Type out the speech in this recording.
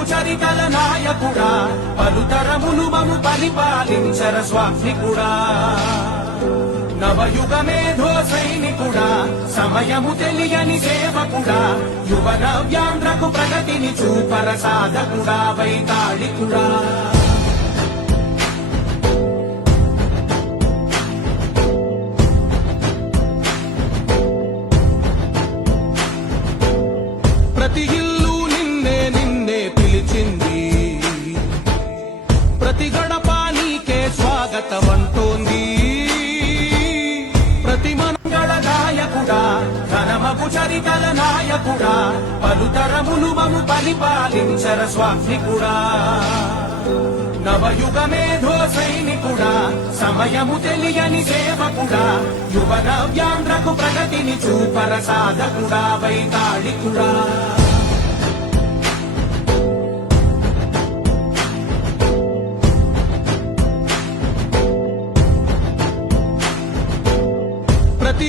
ధర్మపు చరితల నాయకుడా పలుతరములు మము పరిపాలించర స్వామికుడా నవయుగ మేధో సైనికుడా సమయము తెలియని సేవకుడా యువ నవ్యాంధ్రకు ప్రగతిని చూపర సాధకుడా వైతాళికుడా ప్రతి ఇల్లు నిన్నే నిన్నే పిలిచింది ప్రతి గడప నీకే స్వాగతమంటోంది ప్రతి మంగళ నాయకుడా ఘనమగు చరితల నాయకుడా పలుతరములు మము పరిపాలించర స్వామికుడా నవయుగ మేధో సైనికుడా సమయము తెలియని సేవకుడా యువ నవ్యాంధ్రకు ప్రగతిని చూపర సాధకుడా వైతాళికుడా ప్రతి